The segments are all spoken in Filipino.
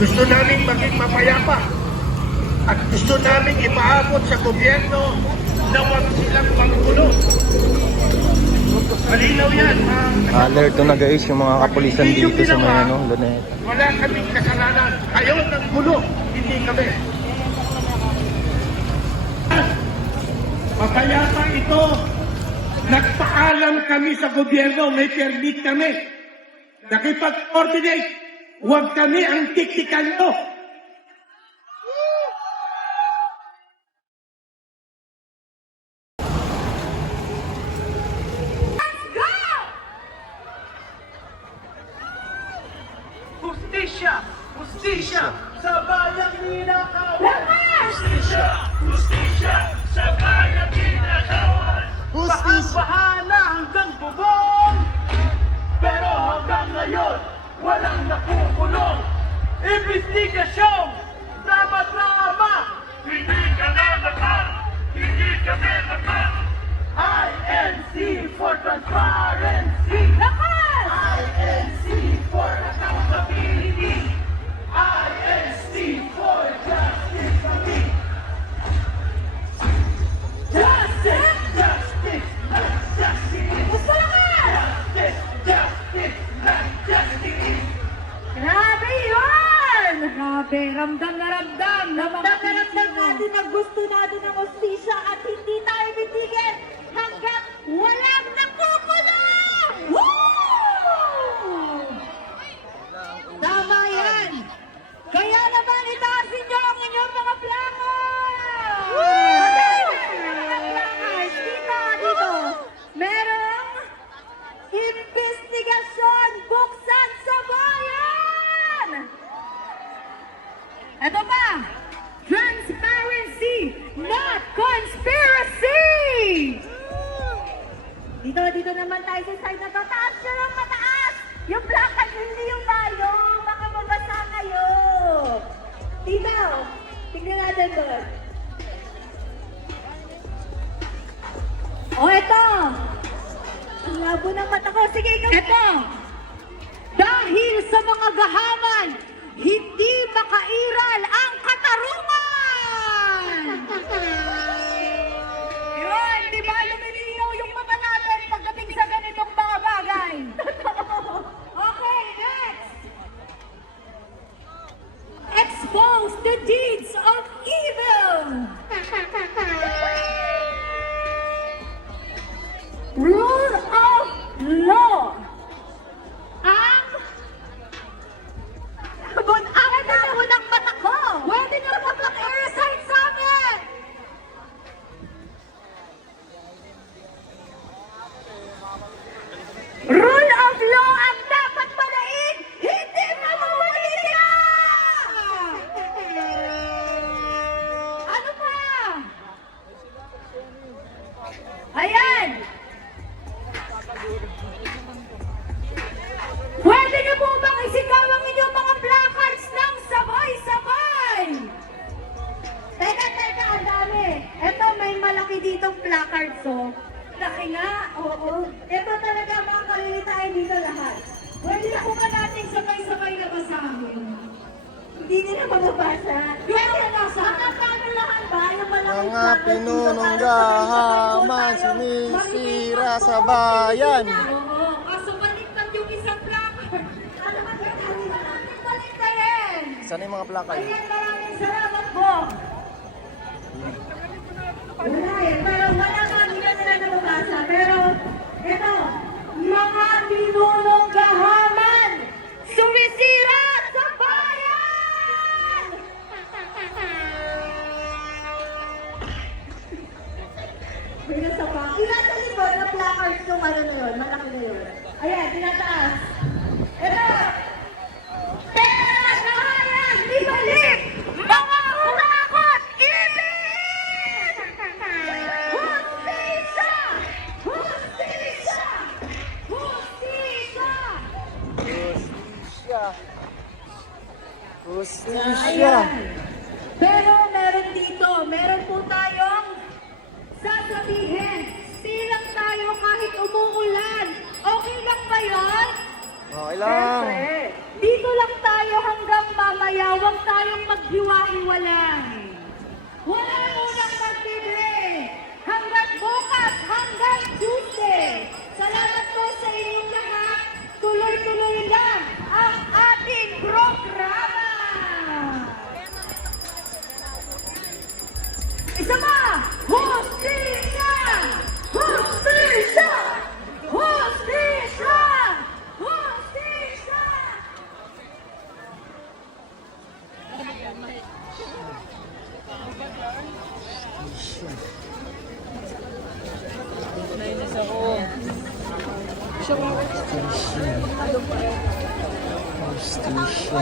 Gusto namin maging mapayapa. At gusto namin ipaabot sa gobyerno na huwag silang manggulo. Malinaw yan, mga Alert to na guys yung mga kapulisan dito sa may ano, Luneta. Wala kaming kasalanan. Kayo ng gulo, hindi kami. Mapayapa ito. Nagpaalam kami sa gobyerno, may permit kami. Nakipag-coordinate. Huwag kami ang tiktikan nyo. Justisya! Justisya! Sa bayang ninakawan! Justisya! Justisya! Sa bayang ninakawan! Baha na hanggang bubong! Pero hanggang ngayon, walang nakukulong! Investigasyon! Drama-drama! Hindi ka na naman! Hindi ka na naman! INC for transparency! Grabe, ramdam na ramdam. Ramdam na ramdam natin na gusto natin ng hostisya at hindi tayo titigil hanggang walang nakukulong! Woo! Tama yan! Kaya naman itaasin niyo ang inyong Ito pa, transparency, not conspiracy! Dito, dito naman tayo sa side na to. Taas nyo lang mataas! Yung plakat, hindi yung tayo. Baka mabasa kayo. Dito, tignan natin doon. O, ito. Ang labo ng mata ko. Sige, ikaw. Ito. Dahil sa mga gahaman, hindi makairal ang katarungan! Yun, di ba lumilinaw yung mata natin pagdating sa ganitong mga bagay? okay, next! Expose the deeds of evil! Rule of law! Hindi nila mababasa. Pero nasa, paano lahat ba? Yung malaking Mga placards dito pinunong gahaman makinig sa bayan. Oo, kaso baliktad yung isang placard. Ano ba natin baliktayin? Saan yung mga plaka yun? Ayan, maraming salamat May nasa pa. Ilan sa likod na placards nung ano na yun, malaki na yun. Ayan, tinataas. Ito, Pera na hayag, ibalik! Mga kurakot, ibig! Hustisya! Hustisya! Justisya. Justisya. Ayan. Pero Okay lang. Siyempre, dito lang tayo hanggang ma mamaya, huwag tayong maghiwa-hiwalay. Wala munang magbe-break. Hanggang bukas, hanggang Tuesday. Salamat po sa inyong Justisya. Nauubos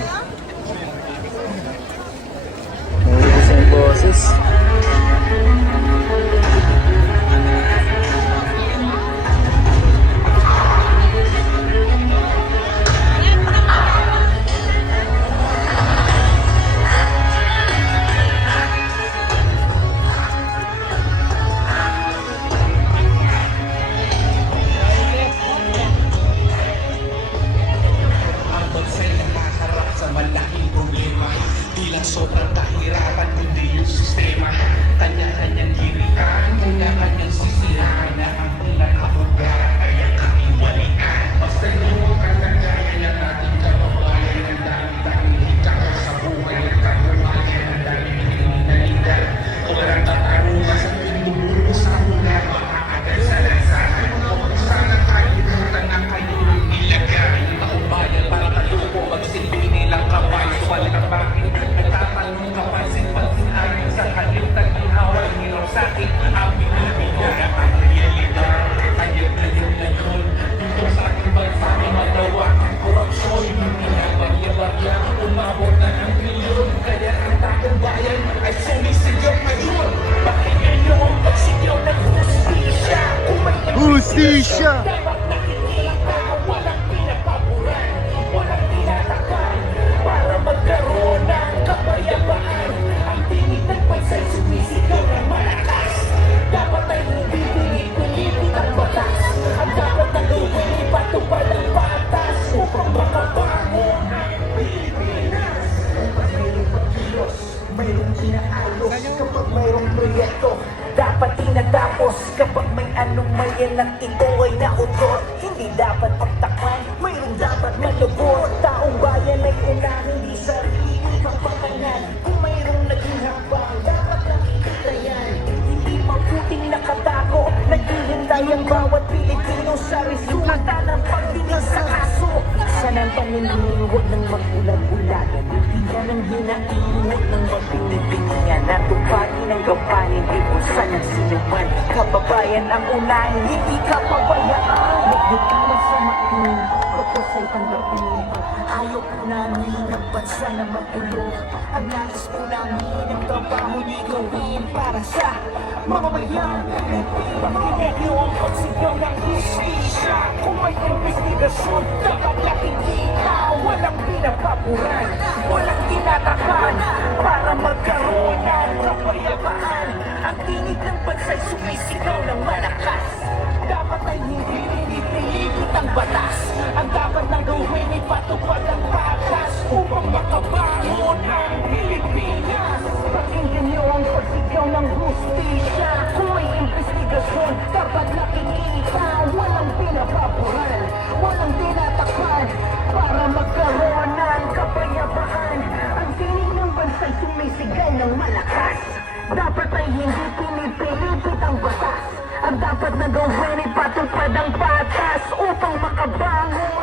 mayroong inaayos Kapag mayroong proyekto, dapat tinatapos Kapag may anomalya ng ito ay nautot. Hindi dapat pagtakpan, mayroong dapat malubot. Taong bayan ay unahin, di sarili kapanganan Kung mayroong naging hakbang, dapat nakikita yan Hindi mabuting nakatago, naghihintay ang bawat Pilipino Sa resulta ng pagtingin sa kaso. Sana ang paningin, huwag nang magulag-ulagan Hindi yan ang hinaingot ng mabinibingan Natupagin ang gampanin, di kung saan ang sinuman Kababayan ang unahin, hindi ka pabayaan Magdikaman sa makin, kapos ay tanggapin Ayaw po namin ang bansa na magulo Ang nais po namin ang trabaho di gawin Para sa mamamayan Makinig niyo ang pagsigaw ng hustisya Kung may investigasyon, dapat nakikita Walang pinapaboran, walang tinatakan Para magkaroon ng kapayapaan. Ang tinig ng bansa'y sumisigaw ng malakas. Dapat ay hindi pinipilipit ang batas. Ang dapat na gawin ay patupad ang batas Upang makabangon ang Agad na gawain ay ang patas upang makabangon.